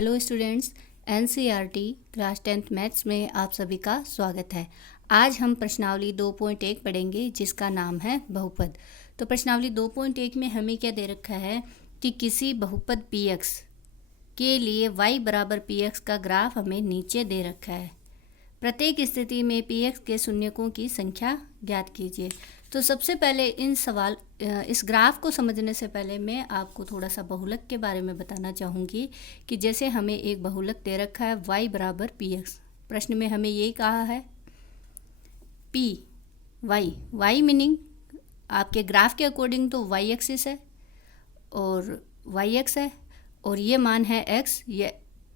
Hello students, NCERT class 10th maths में आप सभी का स्वागत है। आज हम प्रश्नावली 2.1 पढ़ेंगे जिसका नाम है बहुपद। तो प्रश्नावली 2.1 में हमें क्या दे रखा है कि किसी बहुपद px के लिए y बराबर px का ग्राफ हमें नीचे दे रखा है। प्रत्येक स्थिति में px के शून्यकों की संख्या ज्ञात कीजिए। तो सबसे पहले इस ग्राफ को समझने से पहले मैं आपको थोड़ा सा बहुलक के बारे में बताना चाहूँगी कि जैसे हमें एक बहुलक दे रखा है y बराबर px। प्रश्न में हमें यही कहा है p y मीनिंग आपके ग्राफ के अकॉर्डिंग तो y एक्सिस है और y एक्स है और ये मान है x, ये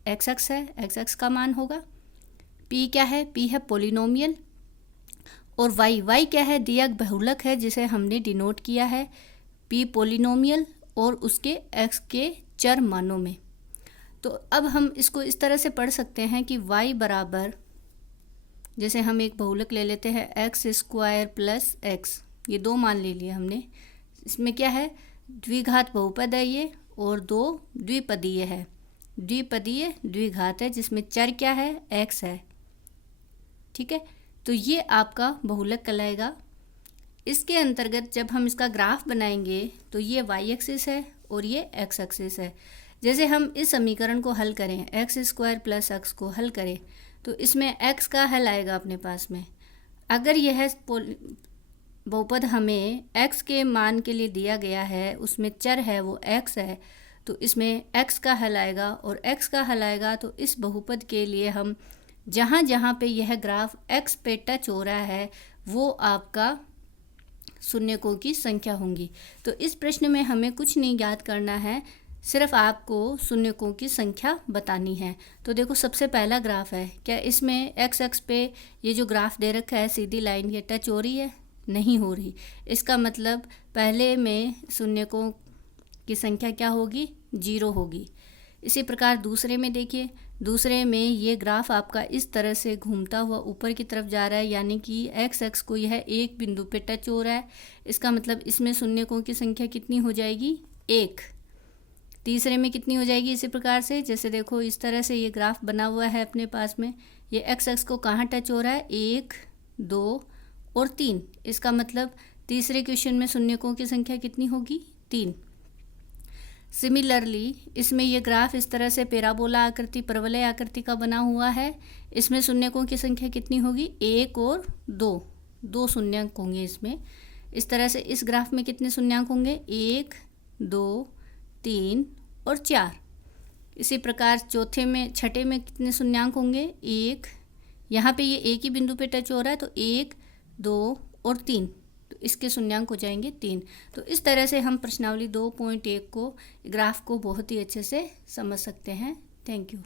x एक्स है, x एक्स का मान होगा। p क्या है? p है पोलिनोमियल और y क्या है? दिया बहुलक है जिसे हमने डिनोट किया है p पोलिनोमियल और उसके x के चर मानों में। तो अब हम इसको इस तरह से पढ़ सकते हैं कि y बराबर, जैसे हम एक बहुलक ले लेते हैं x स्क्वायर प्लस x, ये दो मान ले लिए हमने। इसमें क्या है? द्विघात बहुपद है ये और दो द्विपदीय है। द्विपदीय द्विघात है जिसमें चर क्या है? x है। ठीक है, तो ये आपका बहुलक कहलाएगा। इसके अंतर्गत जब हम इसका ग्राफ बनाएंगे तो ये y एक्सिस है और ये x एक्सिस है। जैसे हम इस समीकरण को हल करें, x स्क्वायर प्लस x को हल करें तो इसमें x का हल आएगा अपने पास में। अगर यह बहुपद हमें x के मान के लिए दिया गया है, उसमें चर है वो x है, तो इसमें x का हल आएगा और x का हल आएगा तो इस बहुपद के लिए हम जहाँ जहाँ पे यह ग्राफ x पे टच हो रहा है वो आपका शून्यकों की संख्या होंगी। तो इस प्रश्न में हमें कुछ नहीं ज्ञात करना है, सिर्फ आपको शून्यकों की संख्या बतानी है। तो देखो सबसे पहला ग्राफ है, क्या इसमें x एक्स पे ये जो ग्राफ दे रखा है सीधी लाइन ये टच हो रही है? नहीं हो रही। इसका मतलब पहले में शून्यकों की संख्या क्या होगी? 0 होगी। इसी प्रकार दूसरे में देखिए, दूसरे में ये ग्राफ आपका इस तरह से घूमता हुआ ऊपर की तरफ जा रहा है, यानी कि x एक्स को यह एक बिंदु पे टच हो रहा है। इसका मतलब इसमें शून्यकों की संख्या कितनी हो जाएगी? 1। तीसरे में कितनी हो जाएगी? इसी प्रकार से जैसे देखो इस तरह से ये ग्राफ बना हुआ है अपने पास में, ये x एक्स को कहाँ टच हो रहा है? 1, 2 और 3। इसका मतलब तीसरे क्वेश्चन में शून्यकों की संख्या कितनी होगी? 3। सिमिलरली इसमें ये ग्राफ इस तरह से पैराबोला आकृति, परवलय आकृति का बना हुआ है। इसमें शून्यकों की संख्या कितनी होगी? 1 और 2, 2 शून्यक होंगे इसमें। इस तरह से इस ग्राफ में कितने शून्यक होंगे? 1, 2, 3 और 4। इसी प्रकार छठे में कितने शून्यक होंगे? 1, यहाँ पे ये एक ही बिंदु पे टच हो रहा है तो 1, 2 और 3, तो इसके शून्यक हो जाएंगे 3। तो इस तरह से हम प्रश्नावली 2.1 को, ग्राफ को बहुत ही अच्छे से समझ सकते हैं। Thank you.